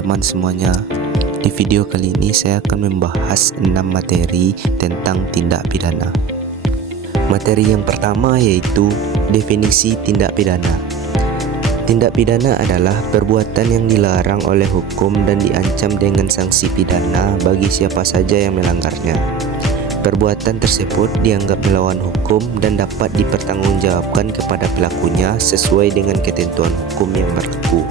teman-teman semuanya. Di video kali ini saya akan membahas 6 materi tentang tindak pidana. Materi yang pertama yaitu definisi tindak pidana. Tindak pidana adalah perbuatan yang dilarang oleh hukum dan diancam dengan sanksi pidana bagi siapa saja yang melanggarnya. Perbuatan tersebut dianggap melawan hukum dan dapat dipertanggungjawabkan kepada pelakunya sesuai dengan ketentuan hukum yang berlaku.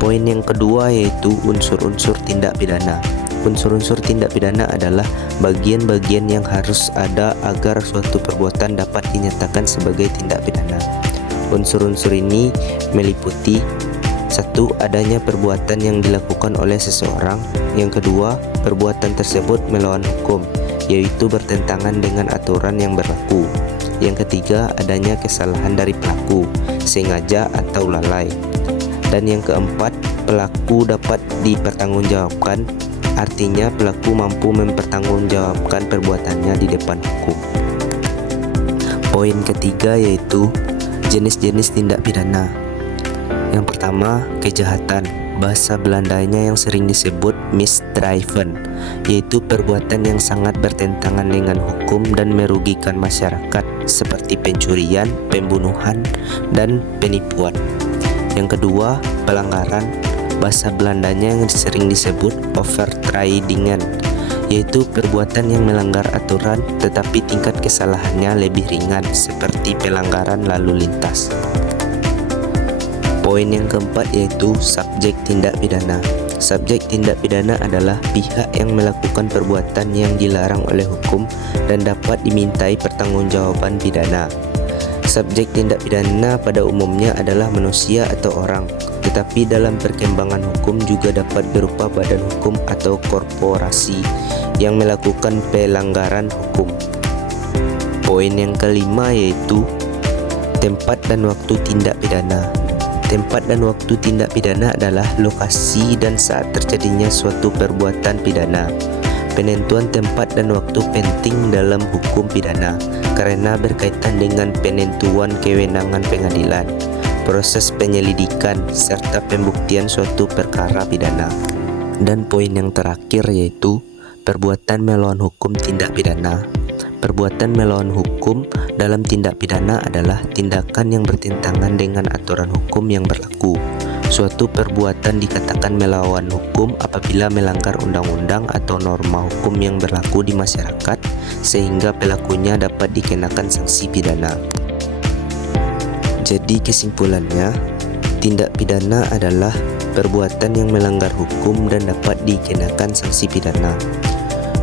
Poin yang kedua yaitu unsur-unsur tindak pidana. Unsur-unsur tindak pidana adalah bagian-bagian yang harus ada agar suatu perbuatan dapat dinyatakan sebagai tindak pidana. Unsur-unsur ini meliputi: 1. Adanya perbuatan yang dilakukan oleh seseorang. Yang kedua, perbuatan tersebut melawan hukum, yaitu bertentangan dengan aturan yang berlaku. Yang ketiga, adanya kesalahan dari pelaku, sengaja atau lalai. Dan yang keempat, pelaku dapat dipertanggungjawabkan, artinya pelaku mampu mempertanggungjawabkan perbuatannya di depan hukum. Poin ketiga yaitu jenis-jenis tindak pidana. Yang pertama, kejahatan. Bahasa Belandanya yang sering disebut misdrijven, yaitu perbuatan yang sangat bertentangan dengan hukum dan merugikan masyarakat seperti pencurian, pembunuhan, dan penipuan. Yang kedua, pelanggaran. Bahasa Belandanya yang sering disebut overtredingen, yaitu perbuatan yang melanggar aturan tetapi tingkat kesalahannya lebih ringan seperti pelanggaran lalu lintas. Poin yang keempat yaitu subjek tindak pidana. Subjek tindak pidana adalah pihak yang melakukan perbuatan yang dilarang oleh hukum dan dapat dimintai pertanggungjawaban pidana. Subjek tindak pidana pada umumnya adalah manusia atau orang, tetapi dalam perkembangan hukum juga dapat berupa badan hukum atau korporasi yang melakukan pelanggaran hukum. Poin yang kelima yaitu tempat dan waktu tindak pidana. Tempat dan waktu tindak pidana adalah lokasi dan saat terjadinya suatu perbuatan pidana. Penentuan tempat dan waktu penting dalam hukum pidana karena berkaitan dengan penentuan kewenangan pengadilan, proses penyelidikan, serta pembuktian suatu perkara pidana. Dan poin yang terakhir yaitu perbuatan melawan hukum tindak pidana. Perbuatan melawan hukum dalam tindak pidana adalah tindakan yang bertentangan dengan aturan hukum yang berlaku. Suatu perbuatan dikatakan melawan hukum apabila melanggar undang-undang atau norma hukum yang berlaku di masyarakat sehingga pelakunya dapat dikenakan sanksi pidana. Jadi kesimpulannya, tindak pidana adalah perbuatan yang melanggar hukum dan dapat dikenakan sanksi pidana.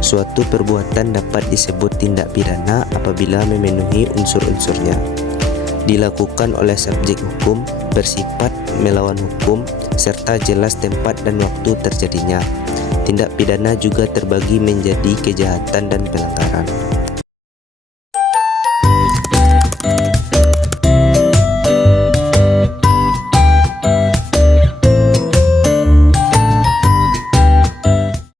Suatu perbuatan dapat disebut tindak pidana apabila memenuhi unsur-unsurnya. Dilakukan oleh subjek hukum, bersifat melawan hukum, serta jelas tempat dan waktu terjadinya. Tindak pidana juga terbagi menjadi kejahatan dan pelanggaran.